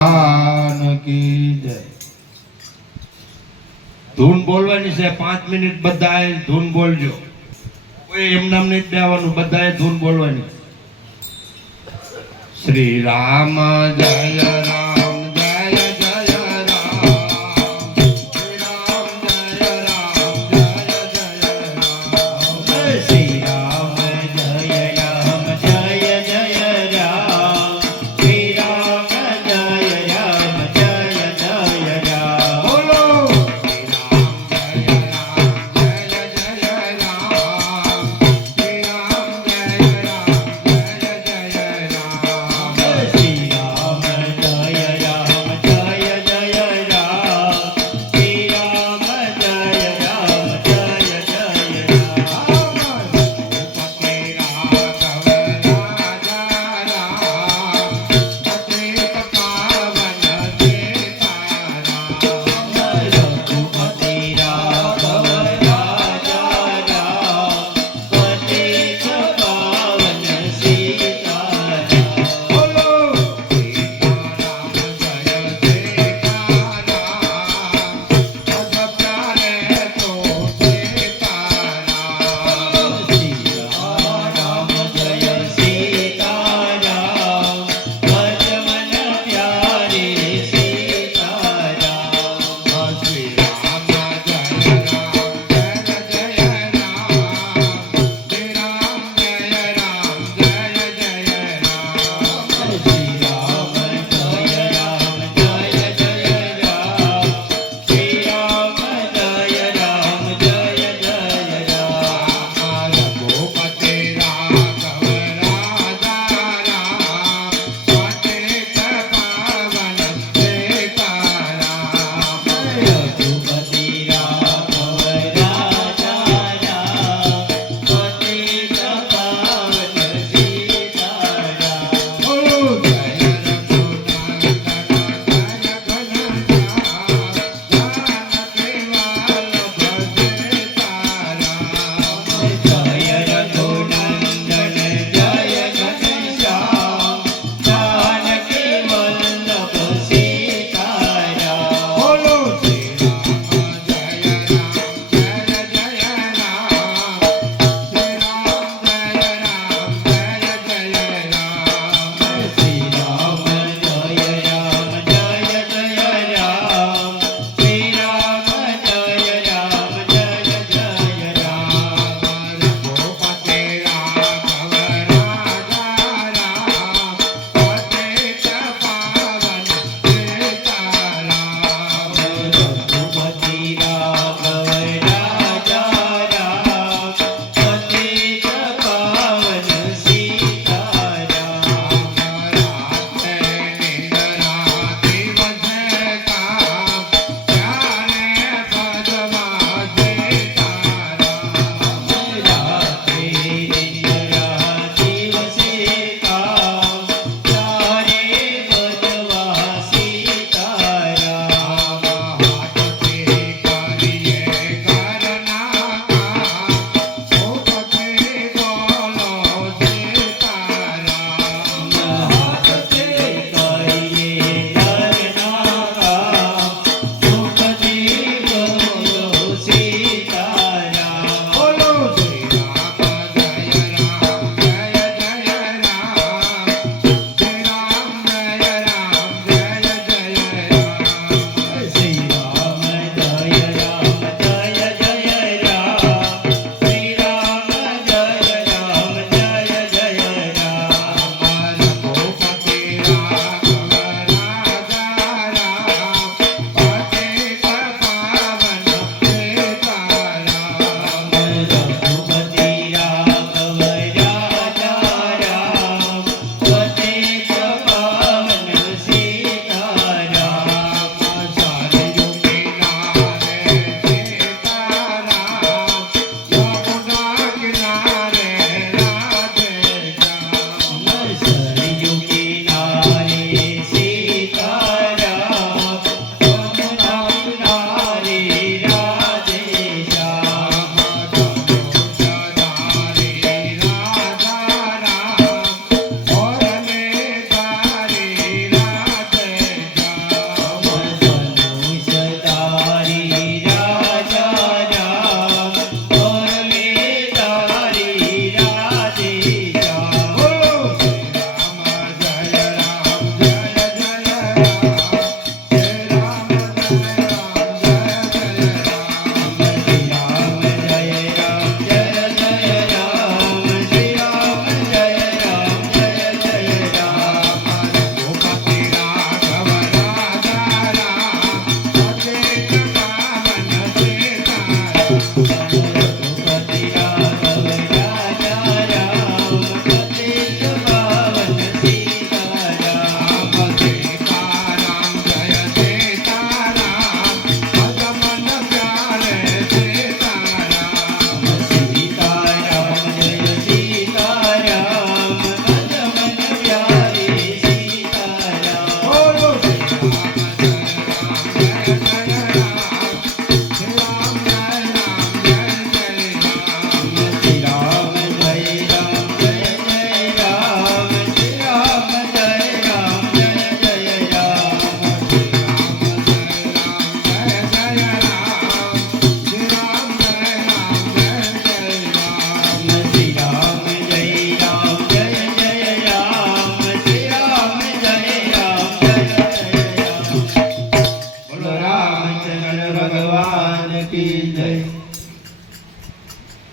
ભગવાન કી જય. ધૂન બોલવાની છે, પાંચ મિનિટ બધાએ ધૂન બોલજો. કોઈ એમ નામ નહીં દેવાનું બધાએ ધૂન બોલવાની. શ્રી રામ જય